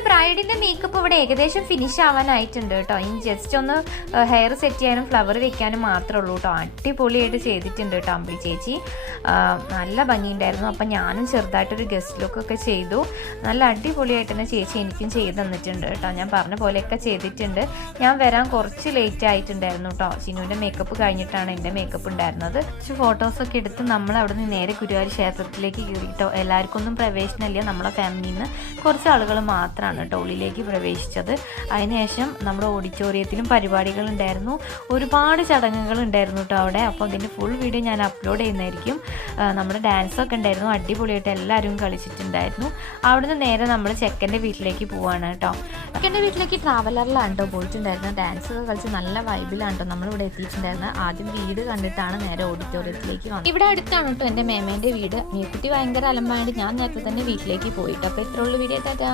നമ്മുടെ ബ്രൈഡിന്റെ മേക്കപ്പ് ഇവിടെ ഏകദേശം ഫിനിഷ് ആവാനായിട്ടുണ്ട് കേട്ടോ. ഇനി ജസ്റ്റ് ഒന്ന് ഹെയർ സെറ്റ് ചെയ്യാനും ഫ്ലവർ വെക്കാനും മാത്രമേ ഉള്ളൂ കേട്ടോ. അടിപൊളിയായിട്ട് ചെയ്തിട്ടുണ്ട് കേട്ടോ അമ്പിളി ചേച്ചി. നല്ല ഭംഗിയുണ്ടായിരുന്നു. അപ്പം ഞാനും ചെറുതായിട്ടൊരു ഗസ്റ്റ് ലുക്കൊക്കെ ചെയ്തു. നല്ല അടിപൊളിയായിട്ട് തന്നെ ചേച്ചി എനിക്കും ചെയ്ത് തന്നിട്ടുണ്ട് കേട്ടോ. ഞാൻ പറഞ്ഞ പോലെയൊക്കെ ചെയ്തിട്ടുണ്ട്. ഞാൻ വരാൻ കുറച്ച് ലേറ്റ് ആയിട്ടുണ്ടായിരുന്നു കേട്ടോ. ചിന്നുവിൻ്റെ മേക്കപ്പ് കഴിഞ്ഞിട്ടാണ് എൻ്റെ മേക്കപ്പ് ഉണ്ടായിരുന്നത്. കുറച്ച് ഫോട്ടോസൊക്കെ എടുത്ത് നമ്മൾ അവിടെ നിന്ന് നേരെ ഗുരുവായൂർ ക്ഷേത്രത്തിലേക്ക് കയറിയിട്ടോ. എല്ലാവർക്കും ഒന്നും പ്രവേശനമില്ല, നമ്മളെ ഫാമിലിയിൽ നിന്ന് കുറച്ച് ആളുകൾ മാത്രമാണ് കേട്ടോ ഉള്ളിലേക്ക് പ്രവേശിച്ചത്. അതിനുശേഷം നമ്മുടെ ഓഡിറ്റോറിയത്തിലും പരിപാടികളുണ്ടായിരുന്നു, ഒരുപാട് ചടങ്ങുകൾ ഉണ്ടായിരുന്നു കേട്ടോ അവിടെ. അപ്പോൾ അതിൻ്റെ ഫുൾ വീഡിയോ ഞാൻ അപ്ലോഡ് ചെയ്യുന്നതായിരിക്കും. നമ്മുടെ ഡാൻസൊക്കെ ഉണ്ടായിരുന്നു, അടിപൊളിയായിട്ട് എല്ലാവരും കളിച്ചിട്ടുണ്ടായിരുന്നു. അവിടുന്ന് നേരെ നമ്മൾ ചെക്കൻ്റെ വീട്ടിലേക്ക് പോവാണ് കേട്ടോ. ചെക്കൻ്റെ വീട്ടിലേക്ക് ട്രാവലറിലാണ് കേട്ടോ പോയിട്ടുണ്ടായിരുന്നത്. ഡാൻസൊക്കെ കളിച്ച് നല്ല വൈബിലാണ് കേട്ടോ നമ്മളിവിടെ എത്തിയിട്ടുണ്ടായിരുന്നത്. ആദ്യം വീട് കണ്ടിട്ടാണ് നേരെ ഓഡിറ്റോറിയത്തിലേക്ക് വന്നത്. ഇവിടെ അടുത്താണ് കേട്ടോ എൻ്റെ മേമേൻ്റെ വീട്. മീക്കുട്ടി ഭയങ്കര അലമ്പായിട്ട് ഞാൻ നേരത്തെ തന്നെ വീട്ടിലേക്ക് പോയിട്ട്. അപ്പോൾ ഇത്രയുള്ള വീഡിയോ ടാറ്റാ.